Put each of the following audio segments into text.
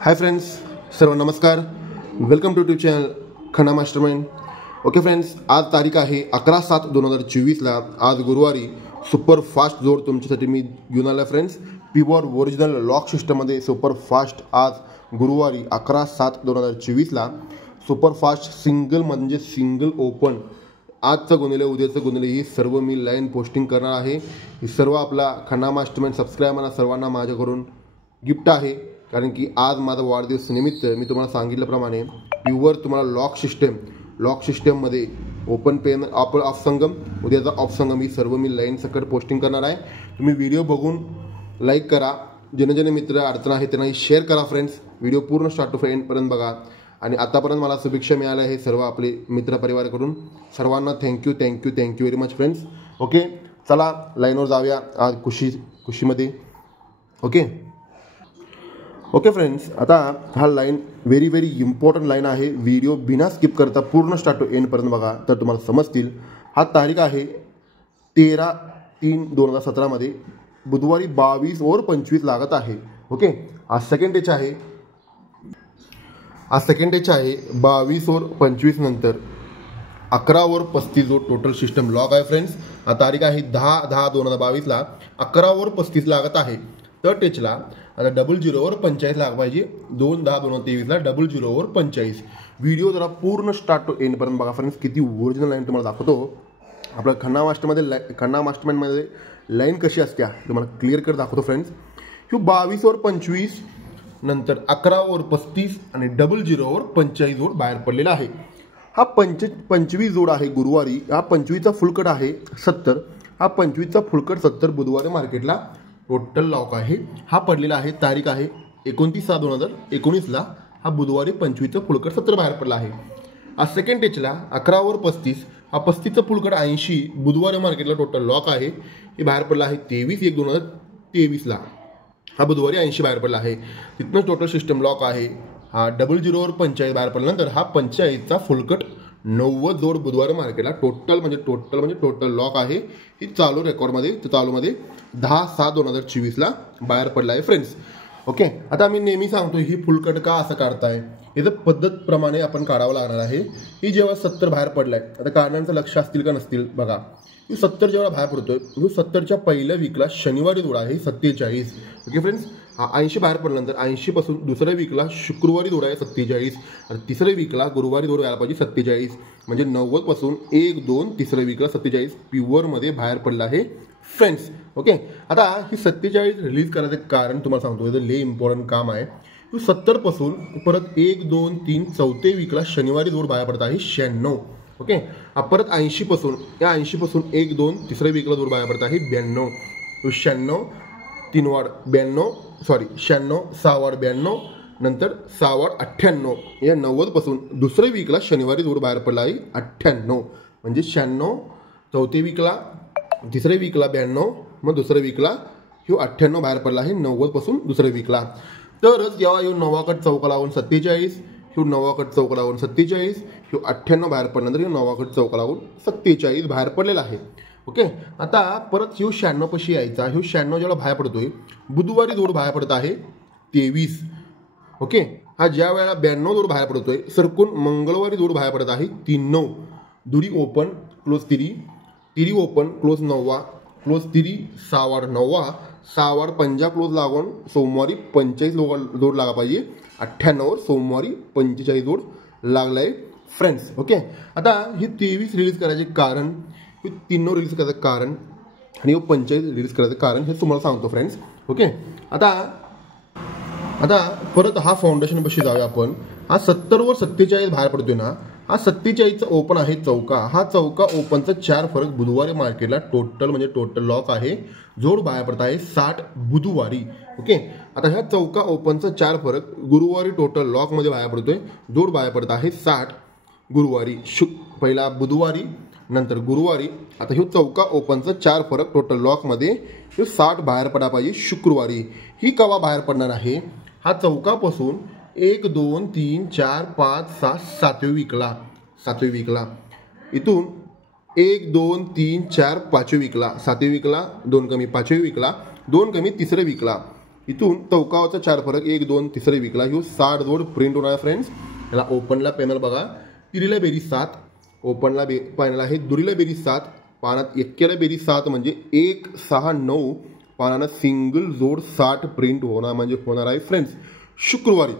हाय friends, सर्व नमस्कार. Welcome to tube channel Khanna mastermind. Okay friends, आज तारीख आहे 11/7/2024ला. आज गुरुवारी सुपर फास्ट जोड तुमच्यासाठी मी घेऊन आला फ्रेंड्स. प्युअर ओरिजिनल लॉक सिस्टममध्ये सुपर फास्ट आज गुरुवारी 11/7/2024ला सुपर फास्ट सिंगल म्हणजे सिंगल ओपन. आजचं गुन्हेले उद्याचं गुन्हेले ही सर्व मी लाईन पोस्टिंग करणार आहे. ही सर्व आपला खन्ना मास्टरमाइंड सबस्क्रायबरना सर्वांना माझ्याकडून गिफ्ट आहे. कारण की आज माझा वाढदिवस निमित्त मी तुम्हाला सांगितल्याप्रमाणे प्युअर तुम्हाला लॉक सिस्टममध्ये ओपन पेन ऑफ संगम उद्याचा ऑफ संगम ही सर्व मी लाईन सकट पोस्टिंग करणार आहे. तुम्ही व्हिडिओ बघून लाईक करा. ज्याने मित्र अडचण आहे त्यांनाही शेअर करा फ्रेंड्स. व्हिडिओ पूर्ण स्टार्ट टू एंडपर्यंत बघा. आणि आतापर्यंत मला शुभेच्छा मिळाल्या आहे सर्व आपले मित्रपरिवाराकडून. सर्वांना thank you very much friends. Okay, चला लाईनवर जाऊया आज खुशीमध्ये. ओके फ्रेंड्स, आता हा लाईन व्हेरी इम्पॉर्टंट लाईन आहे. व्हिडिओ बिना स्किप करता पूर्ण स्टार्ट टू एंडपर्यंत बघा तर तुम्हाला समजतील. हा तारीख आहे 13/3/2017 बुधवारी 22:25 लागत आहे. ओके, आज सेकंड डेच आहे. 22:25 नंतर 11:35 टोटल सिस्टम लॉक आहे फ्रेंड्स. हा तारीख आहे 10/10/2022ला 11:35 लागत आहे. तर टेचला आता 00:45 लाग पाहिजे. 2/10/2023ला 00:45. व्हिडिओ जरा पूर्ण स्टार्ट टू एंडपर्यंत बघा फ्रेंड्स. किती ओरिजिनल लाईन तुम्हाला दाखवतो. आपल्या खन्ना मास्टरमाइंडमध्ये लाईन कशी असते तुम्हाला क्लिअर कर दाखवतो फ्रेंड्स. 22:25 नंतर 11:35 आणि 00:45 जोड बाहेर पडलेला आहे. हा 25 जोड आहे गुरुवारी. हा 25चा फुलकट आहे 70. हा 25चा फुलकट 70 बुधवारी मार्केटला टोटल लॉक आहे. हा पडलेला आहे. तारीख आहे 29/6/2019ला. हा बुधवारी 25चा फुलकट 70 बाहेर पडला आहे. आज सेकंड टेचला 11:35. हा 35चा फुलकट 80 बुधवारी मार्केटला टोटल लॉक आहे. हे बाहेर पडला आहे 23/1/2023ला. हा बुधवारी 80 बाहेर पडला आहे. तिथनंच टोटल सिस्टम लॉक आहे. हा 00:45 बाहेर पडल्यानंतर हा 45चा फुलकट 90 जोड बुधवारी मार्केटला टोटल लॉक आहे. ही चालू रेकॉर्डमध्ये चालूमध्ये 10/7/2024ला बाहेर पडला आहे फ्रेंड्स. ओके, आता मी नेहमी सांगतो ही फुलकट का असं काढताय याचं पद्धतप्रमाणे आपण काढावं लागणार आहे. ही जेव्हा 70 बाहेर पडलाय, आता काढण्याचं लक्ष असतील का नसतील बघा. ही 70 जेव्हा बाहेर पडतोय, 70च्या पहिल्या वीकला शनिवारी जोड आहे 47. ओके फ्रेंड्स, 80 बाहेर पडल्यानंतर 80 पासून दुसऱ्या वीकला शुक्रवारी जोड आहे 47 आणि तिसऱ्या वीकला गुरुवारी जोड व्हायला पाहिजे 47. म्हणजे 90 पासून 1, 2 तिसऱ्या वीकला 47 प्युअरमध्ये बाहेर पडला आहे फ्रेंड्स. ओके, आता ही 47 रिलीज करायचं कारण तुम्हाला सांगतो. याचं लय इम्पॉर्टंट काम आहे. 70 पासून परत 1, 2, 3 चौथ्या वीकला शनिवारी जोड बाहेर पडत आहे 96. ओके, परत 80 पासून 1, 2 तिसऱ्या वीकला जोड बाहेर पडत आहे 92. 96 3 वाढ 92 96 6 वाढ 92 नंतर 6 वाढ 98. या 90 पासून दुसऱ्या वीकला शनिवारी जोड बाहेर पडला आहे 98. म्हणजे 96 चौथ्या वीकला, तिसऱ्या वीकला 92, मग दुसऱ्या वीकला 98 बाहेर पडला आहे 90 पासून दुसऱ्या वीकला. तरच जेव्हा 9 चौका लावून 47, 9 चौका लावून 47, 98 बाहेर पडल्यानंतर 9 चौका लावून 47 बाहेर पडलेला आहे. ओके, आता परत 96 पाशी यायचा. 96 जेव्हा बाहेर पडतोय बुधवारी जोड बाहेर पडत आहे 23. ओके, हा ज्या वेळेला 92 जोड बाहेर पडतोय सरकून मंगळवारी जोड बाहेर पडत आहे 39. दुरी ओपन क्लोज तिरी ओपन क्लोज 9 क्लोज तिरी 6 वाढ 9 6 वाढ 5 क्लोज लागून सोमवारी 45 जोड लागा पाहिजे. 98 सोमवारी 45 जोड लागलाय फ्रेंड्स. ओके, आता ही 23 रिलीज करायचे कारण, हे 3 रिलीज करायचं कारण आणि 45 रिलीज करायचं कारण हे तुम्हाला सांगतो फ्रेंड्स. ओके, आता परत हा फाउंडेशन पाशी जाऊया आपण. हा 70 वर 47 बाहेर पडतोय ना. हा 47चा ओपन आहे चौका. हा चौका ओपनचा 4 फरक बुधवारी मार्केटला टोटल लॉक आहे. जोड बाहेर पडत आहे 60 बुधवारी. ओके, आता ह्या चौका ओपनचा 4 फरक गुरुवारी टोटल लॉकमध्ये बाहेर पडतोय. जोड बाहेर पडत आहे 60 गुरुवारी. पहिला बुधवारी नंतर गुरुवारी. आता हे चौका ओपनचा 4 फरक टोटल लॉकमध्ये 60 बाहेर पडा पाहिजे शुक्रवारी. ही कवा बाहेर पडणार आहे? हा चौकापासून 1, 2, 3, 4, 5, 6 7व्या वीकला इथून 1, 2, 3, 4 5व्या वीकला 7व्या वीकला 2 कमी 5व्या वीकला 2 कमी 3ऱ्या वीकला इथून चौकावरचा 4 फरक 1 2 तिसऱ्या वीकला ह्यो 60 जोड प्रिंट होणार फ्रेंड्स. याला ओपनला पॅनल बघा, तिरीला बेरीज 7, ओपनला पॅनल आहे दुरीला बेरीज 7, पानात एक्क्याला बेरीज 7 म्हणजे 1 6 9 पानानं सिंगल जोड 60 प्रिंट होणार आहे फ्रेंड्स शुक्रवारी.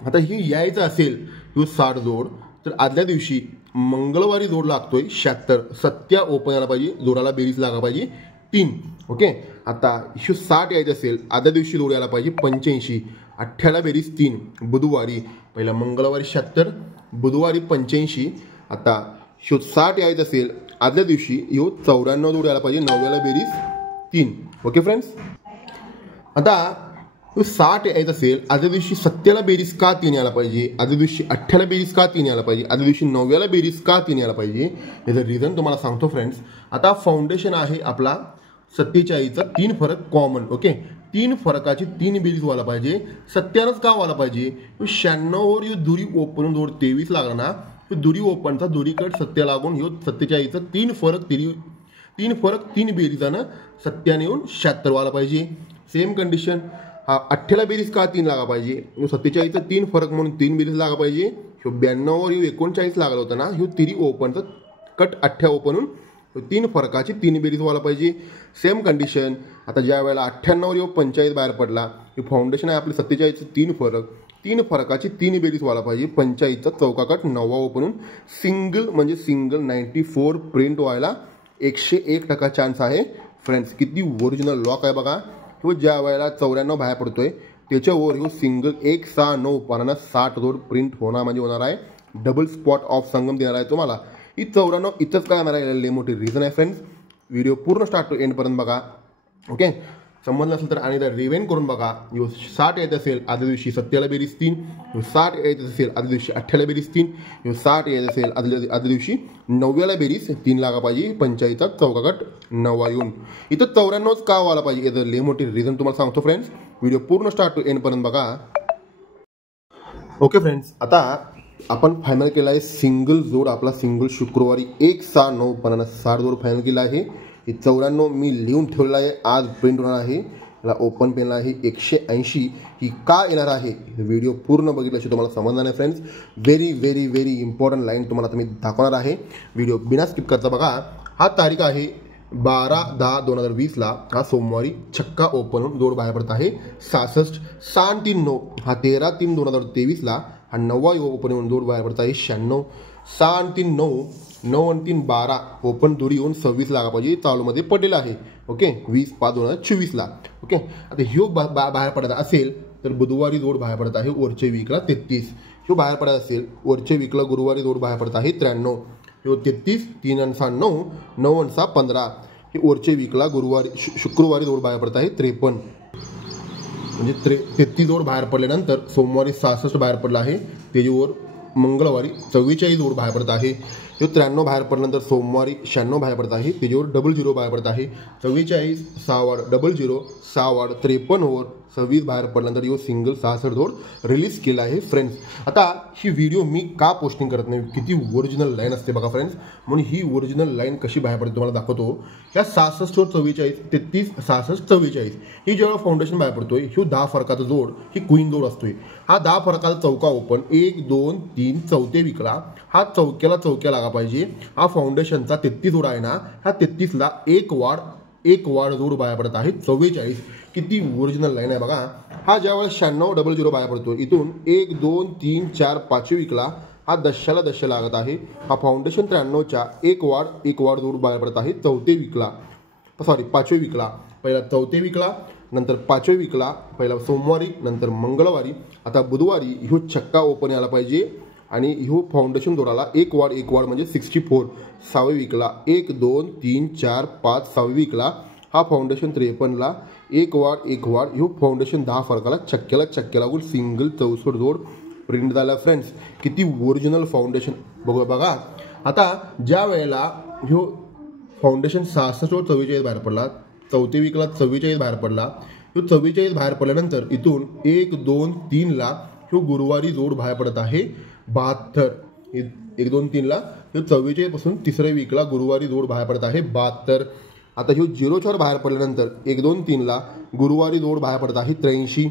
आता ही यायचं असेल ह्यो 60 जोड तर आदल्या दिवशी मंगळवारी जोड लागतोय 76, सत्या ओपन यायला पाहिजे, जोडाला बेरीज लागा पाहिजे 3. ओके, आता ह्यो 60 यायचं असेल आदल्या दिवशी जोड यायला पाहिजे 85, 8ला बेरीज 3, बुधवारी पहिला मंगळवारी 76, बुधवारी 85. आता ह्यो 60 यायचं असेल आदल्या दिवशी ह्यो 94 जोड यायला पाहिजे, 9ला बेरीज 3. ओके फ्रेंड्स, आता 60 यायचं असेल आदल्या दिवशी 7ला बेरीज का 3 यायला पाहिजे, आदल्या दिवशी 8ला बेरीज का 3 यायला पाहिजे, आदल्या दिवशी 9ला बेरीज का 3 यायला पाहिजे, याचं रिझन तुम्हाला सांगतो फ्रेंड्स. आता फाउंडेशन आहे आपला 47चा 3 फरक कॉमन. ओके, 3 फरकाची 3 बेरीज व्हायला पाहिजे, सत्यानंच का व्हायला पाहिजे, 96 वर ह्यो दुरी ओपन जोड 23 लागला ना, दुरी ओपनचा दुरीकड सत्य लागून ह्यो 47चा 3 फरक 3 बेरीजानं सत्याने येऊन 76 व्हायला पाहिजे. सेम कंडिशन 8ला बेरीज का 3 लागा पाहिजे, 47चा 3 फरक म्हणून 3 बेरीज लागा पाहिजे. ह्यो 92 वर ह्यो 39 लागला होता ना, ह्यो तिरी ओपनचा कट 8 ओपनून 3 फरकाची 3 बेरीज व्हायला पाहिजे. सेम कंडिशन आता ज्या वेळेला 98 वर ह्यो 45 बाहेर पडला, हे फाउंडेशन आहे आपले 47चे 3 फरकाची 3 बेरीज व्हायला पाहिजे. 45चा चौकाकट 9 ओपनून सिंगल म्हणजे सिंगल 94 प्रिंट व्हायला 101% चान्स आहे फ्रेंड्स. किती ओरिजिनल लॉक आहे बघा. ह्यो ज्या वेळेला 94 बाहेर पडतोय त्याच्यावर ह्यो सिंगल 1 6 9 पानांना 60 जोड प्रिंट होणार आहे. डबल स्पॉट ऑफ संगम देणार आहे तुम्हाला. ही 94 इथंच काय येणार आहे, लय मोठी रिझन आहे फ्रेंड्स. व्हिडिओ पूर्ण स्टार्ट टू एंडपर्यंत बघा. ओके, समजलं असेल तर आणि रिवेंट करून बघा. ह्यो 60 येत असेल आदल्या दिवशी 7ला बेरीज 3, ह्यो 60 येत असेल आदल्या दिवशी 8ला बेरीज 3, ह्यो 60 येत असेल आदल्या दिवशी 9ला बेरीज 3 लागा पाहिजे. 45चा चौकाकट 9 येऊन इथं 94च का व्हायला पाहिजे, याचं लय मोठी रिझन तुम्हाला सांगतो फ्रेंड्स. व्हिडिओ पूर्ण स्टार्ट टू एंडपर्यंत बघा. ओके फ्रेंड्स, आता आपण फायनल केला आहे सिंगल जोड आपला सिंगल शुक्रवारी 1 6 9 पानांना 60 जोड फायनल केला आहे. 94 मी लिहून ठेवलेला आहे, आज प्रिंट होणार आहे. याला ओपन पेन आहे 180. ही का येणार आहे व्हिडिओ पूर्ण बघितल्याशिवाय तुम्हाला समजणार नाही friends. Very very very important line तुम्हाला आता मी दाखवणार आहे. व्हिडिओ बिना स्किप करता बघा. हा तारीख आहे 12/10/2020ला. हा सोमवारी छक्का ओपन होऊन जोड बाहेर पडत आहे 66. 6 3 9 हा 13/3/2023ला हा 9 ओपन येऊन जोड बाहेर पडत आहे 96. 6 3 9 9 3 12 ओपन दुरी येऊन 26 लागा पाहिजे, चालूमध्ये पडलेला आहे. ओके, 20/5/2024ला. ओके, आता ह्यो बाहेर पडत असेल तर बुधवारी जोड बाहेर पडत आहे वरच्या वीकला 33. ह्यो बाहेर पडत असेल वरच्या वीकला गुरुवारी जोड बाहेर पडत आहे 93. ह्यो 33 3 आणि 6 9 9 आणि 6 15 हे वरच्या वीकला गुरुवारी शुक्रवारी जोड बाहेर पडत आहे 53. म्हणजे 33 जोड बाहेर पडल्यानंतर सोमवारी 66 बाहेर पडला आहे, त्याच्यावर मंगळवारी 44 जोड बाहेर पडत आहे. ह्यो 93 बाहेर पडल्यानंतर सोमवारी 96 बाहेर पडत आहे, त्याच्यावर 00 बाहेर पडत आहे. 44 6 वाढ 00 6 वाढ 53 वर 26 बाहेर पडल्यानंतर ह्यो सिंगल 66 जोड रिलीज केला आहे फ्रेंड्स. आता ही व्हिडिओ मी का पोस्टिंग करत नाही, किती ओरिजिनल लाईन असते बघा फ्रेंड्स. म्हणून ही ओरिजिनल लाईन कशी बाहेर पडते तुम्हाला दाखवतो. ह्या 66 वर 44 33 66 44 ही जेव्हा फाउंडेशन बाहेर पडतोय ह्यो 10 फरकाचा जोड ही क्वीन जोड असतोय. हा 10 फरकाचा चौका ओपन 1 2 3 चौथे विकला हा चौक्या लागा पाहिजे. हा फाउंडेशनचा 33 जोड आहे ना, हा 33ला एक वाढ जोड बाहेर पडत आहे 44. किती ओरिजिनल लाईन आहे बघा. हा ज्यावेळेस 96 00 बाहेर पडतो इथून 1 2 3 4 5 विकला हा 10 लागत आहे. हा फाउंडेशन 93च्या एक वाढ जोड बाहेर पडत आहे 5वे विकला. पहिला 4थे विकला नंतर 5वे विकला, पहिला सोमवारी नंतर मंगळवारी, आता बुधवारी ह्यो छक्का ओपन यायला पाहिजे आणि ह्यो फाउंडेशन जोडाला एक वाढ म्हणजे 64. 6वे विकला 1 2 3 4 5 6वे विकला हा फाउंडेशन 53ला एक वाढ ह्यो फाउंडेशन 10 फरकाला चक्क्या लागून सिंगल 64 जोड प्रिंट झाला फ्रेंड्स. किती ओरिजिनल फाउंडेशन बघा. आता ज्या वेळेला ह्यो फाउंडेशन 66 वर 44 बाहेर पडला, 4थ्या विकला 44 बाहेर पडला. ह्यो 44 बाहेर पडल्यानंतर इथून 1 2 3ला ह्यो गुरुवारी जोड बाहेर पडत आहे 72. 1 2 3ला ह्यो 44 पासून 3ऱ्या विकला गुरुवारी जोड बाहेर पडत आहे 72. आता ह्यो 0च्यावर बाहेर पडल्यानंतर 1 2 3ला गुरुवारी जोड बाहेर पडत आहे 83,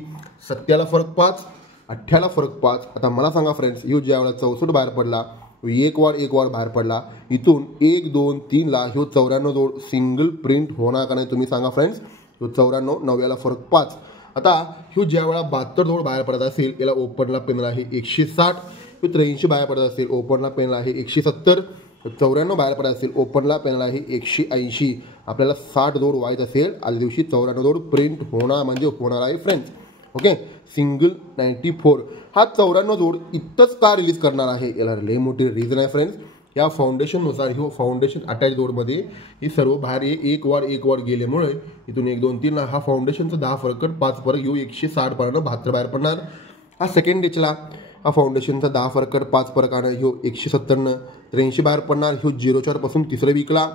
70ला फरक 5, 18ला फरक 5. आता मला सांगा फ्रेंड्स, ह्यो ज्या वेळेला 64 बाहेर पडला, एक वार बाहेर पडला, इथून 1 2 3ला ह्यो 94 जोड सिंगल प्रिंट होणार का नाही तुम्ही सांगा फ्रेंड्स. ह्यो 94, 9व्याला फरक 5. आता ह्यो ज्या वेळा 72 जोड बाहेर पडत असेल, याला ओपनला पेनल आहे 160. ह्यो 83 बाहेर पडत असेल, ओपनला पेनल आहे 170. 94 बाहेर पडत असेल, ओपनला पेनल आहे 180. आपल्याला 60 जोड व्हायचं असेल, आदल्या दिवशी 94 जोड प्रिंट होणार म्हणजे होणार आहे फ्रेंड्स. ओके, सिंगल 94 हा 94 जोड इतकंच का रिलीज करणार आहे, याला लय मोठी रिझन आहे फ्रेंड्स. या फाउंडेशननुसार ह्यो फाउंडेशन अटॅच जोडमध्ये ही सर्व बाहेर एक वार गेल्यामुळे इथून 1 2 3 हा फाउंडेशनचा 10 फरक 5 फरक ह्यो 160 पानं 72 बाहेर पडणार. हा सेकंड डेचला हा फाउंडेशनचा 10 फरक 5 फरकानं ह्यो 170 83 बाहेर पडणार. ह्यो 0 पासून तिसऱ्या वीकला.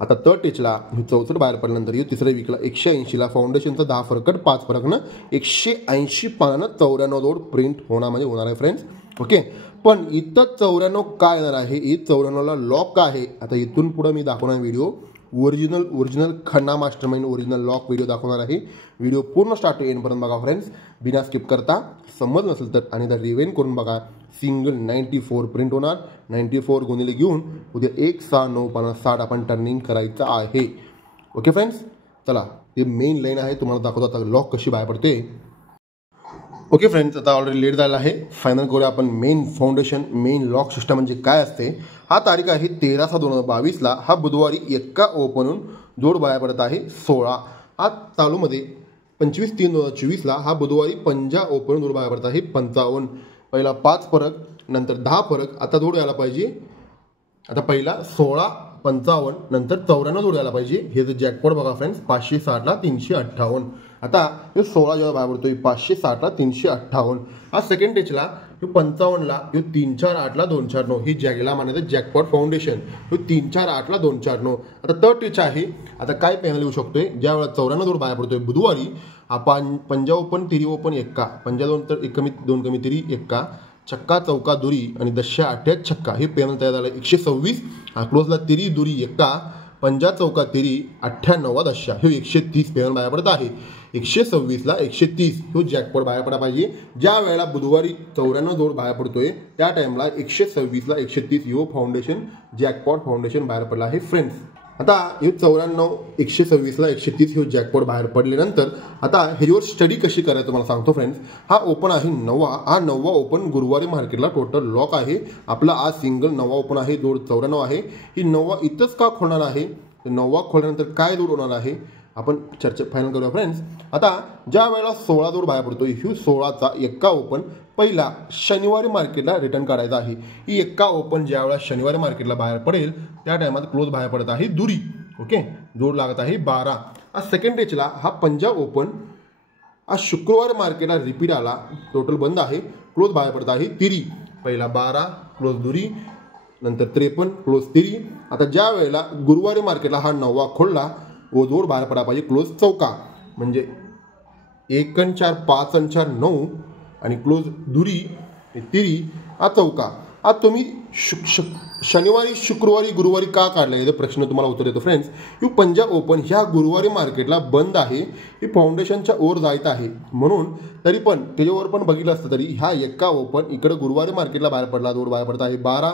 आता थर्ड टेचला 64 बाहेर पडल्यानंतर ह्यो तिसऱ्या वीकला 180ला फाउंडेशनचा 10 फरक 5 फरकनं 180 पानं 94 जोड प्रिंट होणार म्हणजे होणार आहे फ्रेंड्स. ओके, पण इथं 94 काय येणार आहे, ही 94ला लॉक का आहे. आता इथून पुढे मी दाखवणार video original Khanna mastermind original lock video दाखवणार आहे. व्हिडिओ पूर्ण स्टार्ट टू एंड पर्यंत बघा फ्रेंड्स, बिना स्किप करता. समज नसेल तर आणि तर रिवेन करून बघा. सिंगल 94 प्रिंट होणार. 94 गुणिले घेऊन उद्या 1 6 9 5 60 आपण टर्निंग करायचं आहे. ओके फ्रेंड्स, चला हे मेन लाईन आहे, तुम्हाला दाखवतो आता लॉक कशी बाहेर पडते. ओके फ्रेंड्स, आता ऑलरेडी लेट झाला आहे. फायनल करूया आपण main foundation main lock system म्हणजे काय असते. हा तारीख आहे 13/6/2022ला. हा बुधवारी एका ओपनहून जोड बाहेर पडत आहे 16. हा चालूमध्ये 25/3/2024ला हा बुधवारी 5 ओपन जोड बाहेर पडत आहे 55. पहिला 5 फरक, नंतर 10 फरक. आता जोड यायला पाहिजे, आता पहिला 16 55 नंतर 94 जोड यायला पाहिजे. हे जर जॅकपॉट बघा फ्रेंड्स, 560ला 358. आता हे 16 जेव्हा बाहेर पडतोय 560ला 358. हा सेकंड टेचला ह्यो 55ला ह्यो 348ला 249. ही जॅगला म्हणायचं जॅकपॉट फाउंडेशन. ह्यो 348ला 249. आता थर्ड टेच आहे. आता काय पॅनल येऊ शकतोय, ज्या वेळेला 94 जोड बाहेर पडतोय बुधवारी. हा 5 ओपन तिरी ओपन एक्का, 5 तर 1 कमी 2 कमी तिरी एक्का, छक्का चौका दुरी आणि 10 8 छक्का. हे पॅनल तयार झालं 126. हा क्लोजला तिरी दुरी एक्का, 5 चौका तिरी 98 10. हे 130 पॅनल बाहेर पडत आहे. 126ला 130 ह्यो जॅकपॉट बाहेर पडा पाहिजे. ज्या वेळेला बुधवारी 94 जोड बाहेर पडतोय त्या टाइमला 126ला 130 ह्यो फाउंडेशन जॅकपॉट फाउंडेशन बाहेर पडला आहे फ्रेंड्स. आता हे 94 126ला 130 ह्यो जॅकपॉट बाहेर पडल्यानंतर आता ह्याच्यावर स्टडी कशी करायचं तुम्हाला सांगतो फ्रेंड्स. हा ओपन आहे 9. हा 9 ओपन गुरुवारी मार्केटला टोटल लॉक आहे. आपला आज सिंगल 9 ओपन आहे, जोड 94 आहे. ही 9 इथंच का खोलणार आहे, 9 खोलल्यानंतर काय जोड होणार आहे आपण चर्चा फायनल करूया फ्रेंड्स. आता ज्या वेळेला 16 जोड बाहेर पडतो ह्यो 16चा एक्का ओपन पहिला शनिवारी मार्केटला रिटर्न काढायचा आहे. ही एक्का ओपन ज्या वेळेला शनिवारी मार्केटला बाहेर पडेल त्या टायमात क्लोज बाहेर पडत आहे दुरी. ओके, जोड लागत आहे 12. हा सेकंड टेचला हा 5 ओपन आज शुक्रवारी मार्केटला रिपीट आला, टोटल बंद आहे, क्लोज बाहेर पडत आहे तिरी. पहिला 12 क्लोज दुरी, नंतर 53 क्लोज तिरी. आता ज्या वेळेला गुरुवारी मार्केटला हा 9 खोलला व जोड बाहेर पडा पाहिजे क्लोज चौका, म्हणजे 1 आणि 4 5 आणि 4 9 आणि क्लोज दुरी तिरी हा चौका. आज तुम्ही शनिवारी शुक्रवारी गुरुवारी का काढला याचा प्रश्न तुम्हाला उत्तर देतो फ्रेंड्स. ही 5 ओपन ह्या गुरुवारी मार्केटला बंद आहे, ही फाउंडेशनच्या ओर जायत आहे. म्हणून तरी पण त्याच्यावर पण बघितलं असतं तरी ह्या एक्का ओपन इकडे गुरुवारी मार्केटला बाहेर पडला, जोड बाहेर पडत आहे 12.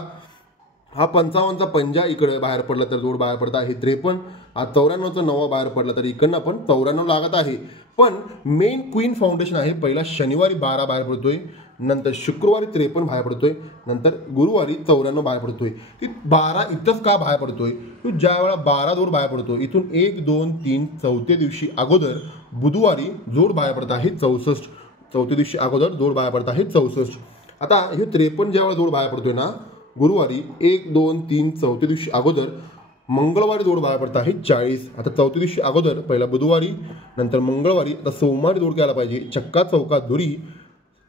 हा 55चा 5 इकडे बाहेर पडला तर जोड बाहेर पडत आहे 53. हा 94चा 9 बाहेर पडला तर इकडनं पण 94 लागत आहे. पण मेन क्वीन फाउंडेशन आहे. पहिला शनिवारी 12 बाहेर पडतोय, नंतर शुक्रवारी 53 बाहेर पडतोय, नंतर गुरुवारी 94 बाहेर पडतोय. ती 12 इथंच का बाहेर पडतोय, तो ज्या वेळा 12 जोड बाहेर पडतो इथून 1 2 3 चौथ्या दिवशी अगोदर बुधवारी जोड बाहेर पडत आहे 64. चौथ्या दिवशी अगोदर जोड बाहेर पडत आहे 64. आता हे 53 ज्या वेळा जोड बाहेर पडतोय ना गुरुवारी 1 2 3 चौथ्या दिवशी अगोदर मंगळवारी जोड बाहेर पडत आहे 40. आता चौथ्या दिवशी अगोदर पहिला बुधवारी नंतर मंगळवारी, आता सोमवारी जोड घ्यायला पाहिजे छक्का चौका दुरी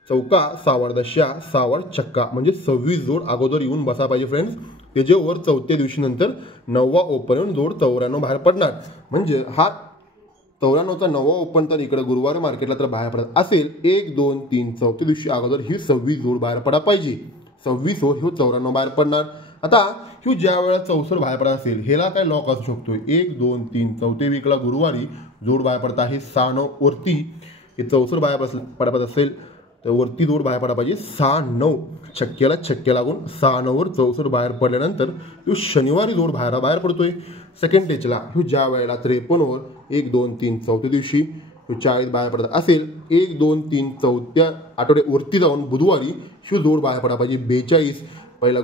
चौका 6 10 6 छक्का, म्हणजे 26 जोड अगोदर येऊन बसा पाहिजे फ्रेंड्स. त्याच्यावर चौथ्या दिवशी नंतर 9 ओपन येऊन जोड 94 बाहेर पडणार. म्हणजे हा 94चा 9 ओपन तर इकडे गुरुवारी मार्केटला तर बाहेर पडत असेल 1 2 3 चौथ्या दिवशी अगोदर ही 26 जोड बाहेर पडा पाहिजे. 26 हो 94 बाहेर पडणार. आता ह्यो ज्या वेळेला चौसर बाहेर पडत असेल ह्याला काय लॉक असू शकतो 1 2 3 चौथे वीकला गुरुवारी जोड बाहेर पडत आहे 6-9 वरती हे चौसर बाहेर पडत असेल तर वरती जोड बाहेर पडा पाहिजे 6-9 छक्क्याला छक्के लागून 6-9 वर चौसर बाहेर पडल्यानंतर ह्यो शनिवारी जोड बाहेर पडतोय सेकंड टेचला ह्यो ज्या वेळेला 53 वर 1 2 3 चौथ्या दिवशी 40 बाहेर पडत असेल 1 2 3 चौथ्या आठवड्यावरती जाऊन बुधवारी ह्यो जोड बाहेर पडा पाहिजे 42 पहिला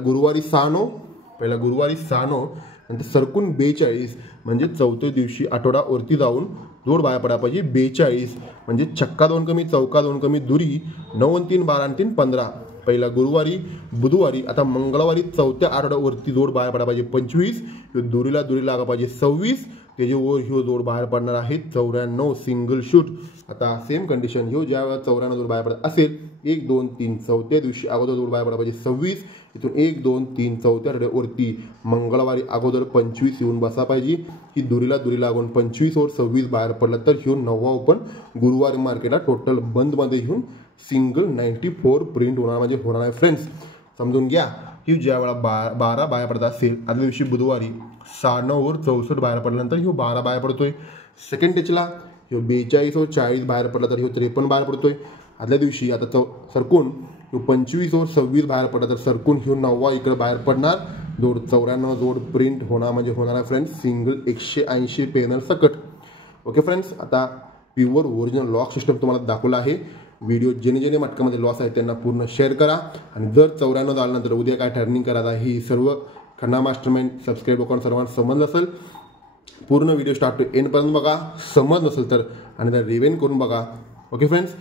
गुरुवारी 6-9 नंतर सरकून 42 म्हणजे चौथ्या दिवशी आठवड्यावरती जाऊन जोड बाहेर पडा पाहिजे 42 म्हणजे छक्का 2 कमी चौका 2 कमी दुरी 9 3 12 3 15 पहिला गुरुवारी बुधवारी आता मंगळवारी चौथ्या आठवड्यावरती जोड बाहेर पडा पाहिजे 25 दुरीला दुरी लागा पाहिजे 26 त्याच्यावर ह्यो जोड बाहेर पडणार आहे 94 सिंगल शूट आता सेम कंडिशन ह्यो ज्या वेळेला 94 जोड बाहेर पडत असेल 1 2 3 चौथ्या दिवशी अगोदर जोड बाहेर पडा पाहिजे 26 इथून 1 2 3 चौथ्या आठवड्यावरती मंगळवारी अगोदर 25 येऊन बसा पाहिजे ही दुरीला दुरी लागून 25 वर 26 बाहेर पडला तर ह्यो 9वा ओपन गुरुवारी मार्केटला टोटल बंदमध्ये घेऊन सिंगल 94 प्रिंट होणार म्हणजे होणार आहे फ्रेंड्स समजून घ्या ही ज्या वेळा 12 बाहेर पडत असेल आदल्या दिवशी बुधवारी 6-9 वर 64 बाहेर पडल्यानंतर ह्यो 12 बाहेर पडतोय सेकंड टेचला ह्यो 42 वर 40 बाहेर पडला तर ह्यो 53 बाहेर पडतोय आदल्या दिवशी आता सरकून ह्यो 25 वर 26 बाहेर पडला तर सरकून ह्यो 9वा इकडे बाहेर पडणार जोड 94 जोड प्रिंट होणार म्हणजे होणार आहे फ्रेंड्स सिंगल 180 पेनल सकट ओके फ्रेंड्स आता प्युअर ओरिजिनल लॉक सिस्टम तुम्हाला दाखवला आहे व्हिडिओ जेणे मटकामध्ये लॉस आहे त्यांना पूर्ण शेअर करा आणि जर 94 झाल्यानंतर उद्या काय टर्निंग करायचं आहे ही सर्व खन्ना मास्टरमाइंड सबस्क्राईब लोकांना सर्वांना समजलं असेल पूर्ण व्हिडिओ स्टार्ट टू एंडपर्यंत बघा समज नसेल तर आणि त्या रिव्हेन करून बघा ओके फ्रेंड्स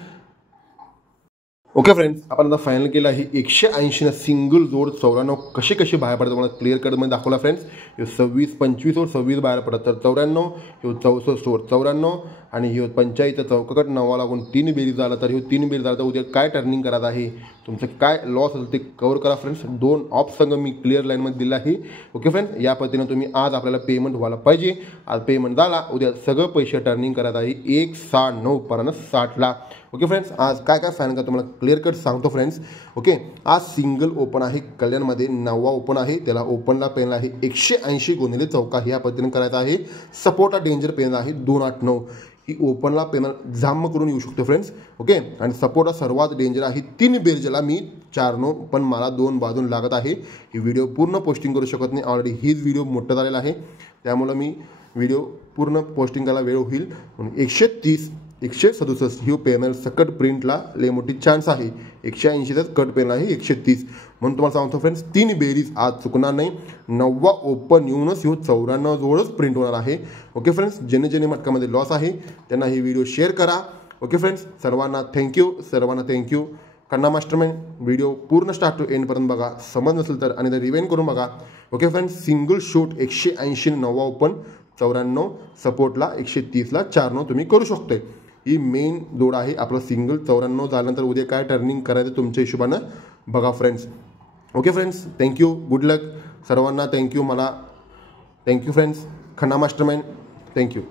आपण आता फायनल केलं आहे 180 सिंगल जोड 94 कसे बाहेर पडतात तुम्हाला क्लिअर कटमध्ये दाखवला फ्रेंड्स ह्यो 26-25 वर 26 बाहेर पडतात तर 94 ह्यो 64 वर 94 आणि ह्यो 45 चौकाकट 9 लागून 3 बेरीज झाला तर ह्यो 3 बेरीज झाला तर उद्या काय टर्निंग करायचं आहे तुमचं काय लॉस असेल ते कव्हर करा फ्रेंड्स 2 ऑफ संघ मी क्लिअर लाईनमध्ये दिला आहे ओके फ्रेंड्स या पद्धतीने तुम्ही आज आपल्याला पेमेंट व्हायला पाहिजे आज पेमेंट झाला उद्या सगळं पैसे टर्निंग करायचं आहे 1-6-9 पर्यंत 60 ला ओके फ्रेंड्स आज काय फायनल का तुम्हाला क्लिअर कट सांगतो फ्रेंड्स ओके आज सिंगल ओपन आहे कल्याणमध्ये 9वा ओपन आहे त्याला ओपनला पेन आहे 180 गुणिले चौका ह्या पद्धतीने करायचा आहे सपोर्टला डेंजर पेन आहे 289 ही ओपनला पेनल जाम करून येऊ शकतो फ्रेंड्स ओके आणि सपोर्टला सर्वात डेंजर आहे 3 बेरजेला मी 4-9 पण मला 2 बाजून लागत आहे ही व्हिडिओ पूर्ण पोस्टिंग करू शकत नाही ऑलरेडी हीच व्हिडिओ मोठं झालेला आहे त्यामुळे मी व्हिडिओ पूर्ण पोस्टिंग करायला वेळ होईल म्हणून 167 ही पेनल सकट प्रिंटला लय मोठी चान्स आहे 180च कट पेनल आहे 130 म्हणून तुम्हाला सांगतो फ्रेंड्स 3 बेरीज आज चुकणार नाही 9वा ओपन येऊनच ह्यो 94 जोडच प्रिंट होणार आहे ओके फ्रेंड्स जेणे मटकामध्ये लॉस आहे त्यांना ही व्हिडिओ शेअर करा ओके फ्रेंड्स सर्वांना थँक्यू खन्ना मास्टरमाइंड व्हिडिओ पूर्ण स्टार्ट टू एंडपर्यंत बघा समज नसेल तर आणि रिव्हेन करून बघा ओके फ्रेंड्स सिंगल शूट 180 9वा ओपन 94 सपोर्टला 130ला 4-9 तुम्ही करू शकता ही मेन जोड आहे आपलं सिंगल 94 झाल्यानंतर उद्या काय टर्निंग करायचं तुमच्या हिशोबानं बघा friends okay friends thank you good luck सर्वांना thank you friends Khanna mastermind thank you